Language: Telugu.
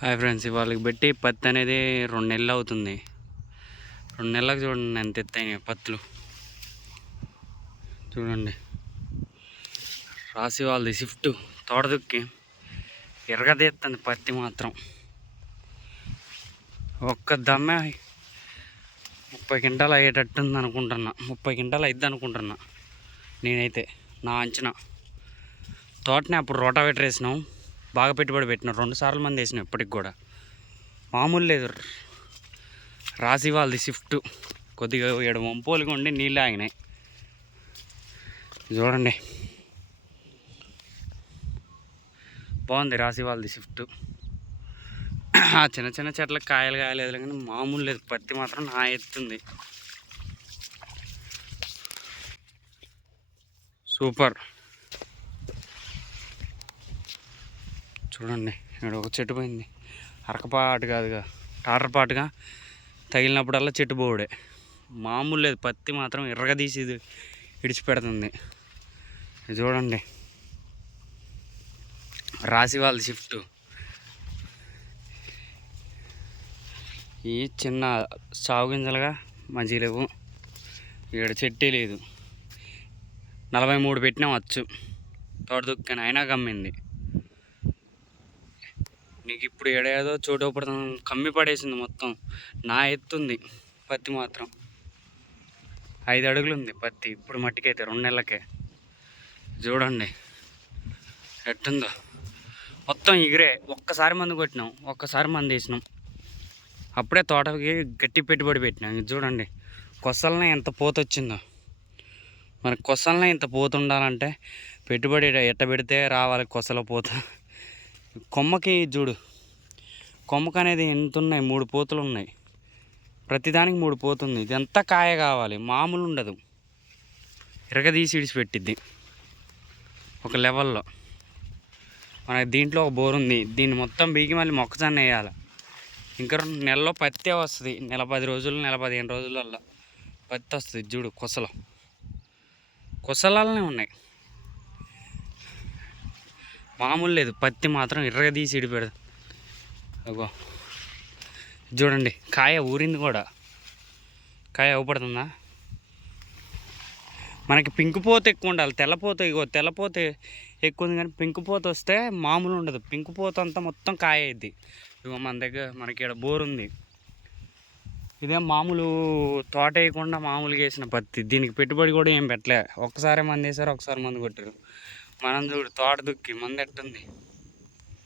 హాయ్ ఫ్రెండ్స్ ఇవాళకి పెట్టి పత్తి అనేది రెండు నెలలు అవుతుంది. రెండు నెలలకు చూడండి ఎంత ఎత్తైనాయి పత్తులు. చూడండి. రాసి వాళ్ళది షిఫ్ట్ తోట దుక్కి ఎరగదీస్తుంది పత్తి మాత్రం. ఒక్క దమ్మే ముప్పై క్వింటాలు అయ్యేటట్టు ఉంది అనుకుంటున్నా. ముప్పై క్వింటాలు అయిద్ది అనుకుంటున్నా నేనైతే నా అంచనా. తోటని అప్పుడు రోటావేటర్ వేసినాం. బాగా పెట్టుబడి పెట్టినారు రెండు సార్లు మంది వేసినాం ఇప్పటికి కూడా. మామూలు లేదు. రాసి వాళ్ళది షిఫ్ట్ కొద్దిగా ఏడు వంపోలుగా ఉండి నీళ్ళు ఆగినాయి. చూడండి. బాగుంది రాసి వాళ్ళది షిఫ్ట్ ఆ చిన్న చిన్న చెట్లకు కాయలు కాయలేదు కానీ మామూలు లేదు. పత్తి మాత్రం నా ఎత్తుంది. సూపర్. చూడండి ఇక్కడ ఒక చెట్టు పోయింది. అరకపాటు కాదుగా టాటర్ పాటుగా తగిలినప్పుడల్లా చెట్టు పోవుడే. మామూలు లేదు పత్తి మాత్రం ఎర్రగదీసి ఇది ఇడిచిపెడుతుంది. చూడండి. రాసి వాళ్ళ షిఫ్ట్ ఈ చిన్న సాగు గింజలుగా మంచిగా లేవు ఇక్కడ చెట్టే లేదు. నలభై మూడు పెట్టినాం వచ్చు తోట దుక్కాను అయినా కమ్మింది. నీకు ఇప్పుడు ఏడేదో చోటు పడుతుంది కమ్మి పడేసింది మొత్తం. నా ఎత్తుంది పత్తి మాత్రం. ఐదు అడుగులు ఉంది పత్తి. ఇప్పుడు మట్టికైతే రెండు నెలలకే. చూడండి. ఎట్టుందో. మొత్తం ఎగిరే ఒక్కసారి మందు కొట్టినాం. ఒక్కసారి మందు వేసినాం. అప్పుడే తోటకి గట్టి పెట్టుబడి పెట్టినాం. చూడండి. కొసలనే ఎంత పోత వచ్చిందో మరి కొసలనే ఇంత పోతుండాలంటే పెట్టుబడి ఎట్ట పెడితే రావాలి కొసల పోత. కొమ్మకి చూడు. కొమ్మకి అనేది ఎంత ఉన్నాయి మూడు పోతులు ఉన్నాయి ప్రతిదానికి మూడు పోతుంది. ఇది ఎంత కాయ కావాలి. మామూలు ఉండదు. ఇరగదీసి ఇడిచిపెట్టిద్ది ఒక లెవెల్లో. మనకి దీంట్లో ఒక బోర్ ఉంది. దీన్ని మొత్తం బీగి మళ్ళీ మొక్కజొన్న వేయాలి. ఇంకా రెండు నెలలో పత్తే వస్తుంది. నెల పది రోజులు నెల పదిహేను రోజులల్లో పత్తి వస్తుంది. చూడు కొసలు. కొసలనే ఉన్నాయి. మామూలు లేదు. పత్తి మాత్రం ఎర్రగా తీసి ఇడిపెడదు అగో. చూడండి కాయ ఊరింది కూడా. కాయ అవ్వబడుతుందా మనకి పింక్ పోత ఎక్కువ ఉండాలి. తెల్లపోత ఇగో తెల్లపోత ఎక్కువ ఉంది కానీ పింక్ పోత వస్తే మామూలు ఉండదు. పింక్ పోత అంతా మొత్తం కాయ అయింది ఇగో మన దగ్గర మనకి ఇక్కడ బోర్ ఉంది. ఇదే మామూలు తోట వేయకుండా మామూలుగా వేసిన పత్తి. దీనికి పెట్టుబడి కూడా ఏం పెట్టలే. ఒక్కసారి మంది వేసారు ఒకసారి మంది కొట్టారు మనం చూడు తోట దుక్కి మంది ఎట్టుంది